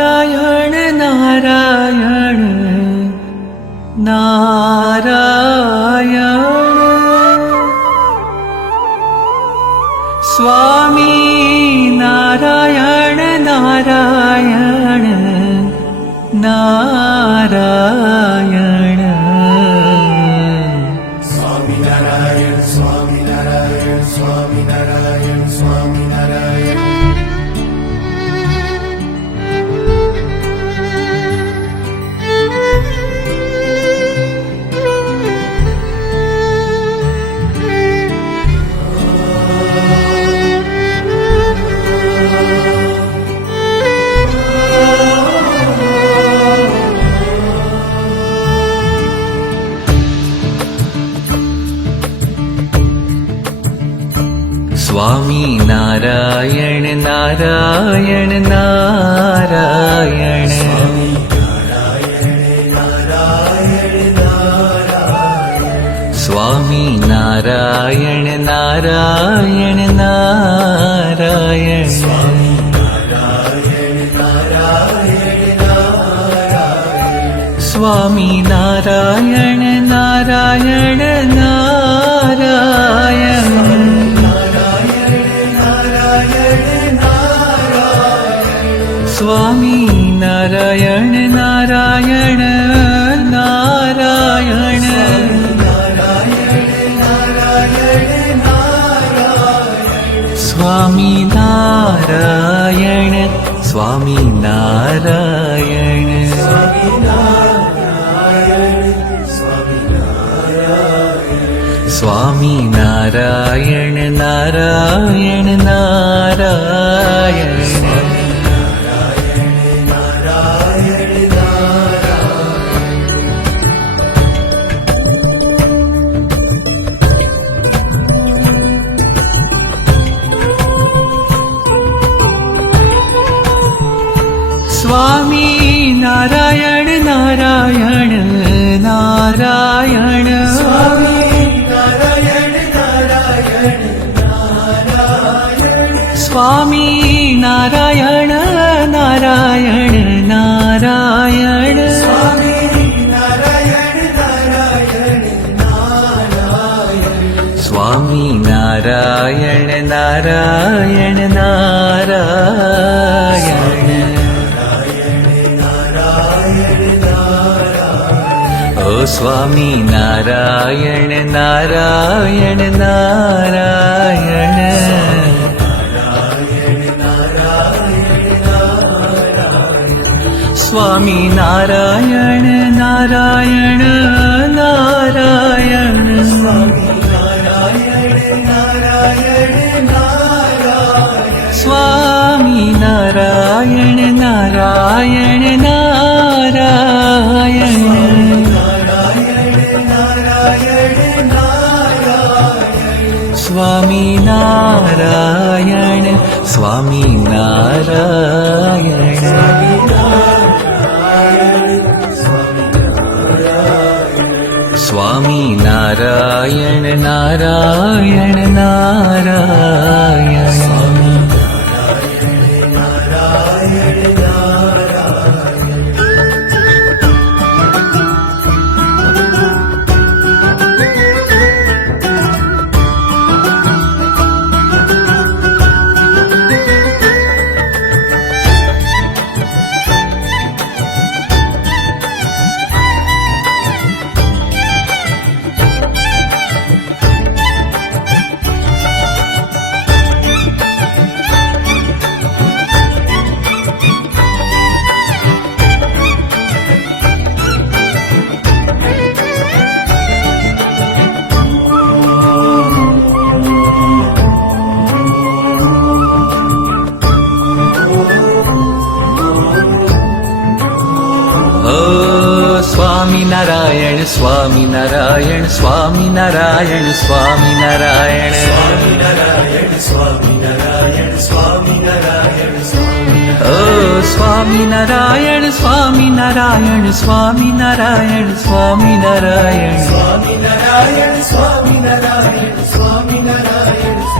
Narayan Narayan Narayan Swami Narayan Narayan Narayan Swami Narayan Swami Narayan Swami Narayan Swami Narayan Swami Narayan Narayan Narayan Swami Narayan Narayan Narayan Swami Narayan Narayan Narayan Swami Narayan Narayan Narayan Swami Narayan Swami Narayan Swami Narayan Narayan Narayan Swami Narayan Narayan Narayan Swami Narayan Narayan Narayan Swami Narayan Narayan Narayan Swami Narayan Narayan Narayan Swami Narayan Narayan Narayan ओ Swami Narayan Narayan Narayan Swami Narayan Narayan Narayan Swami Narayan Narayan Narayan Swami Narayan Swami Narayan Swami Narayan Narayan Narayan Swami Narayan Swami Narayan Swami Narayan Swami Narayan Swami Narayan Swami Narayan Swami Narayan ओ Swami Narayan Swami Narayan Swami Narayan Swami Narayan Swami Narayan Swami Narayan Swami Narayan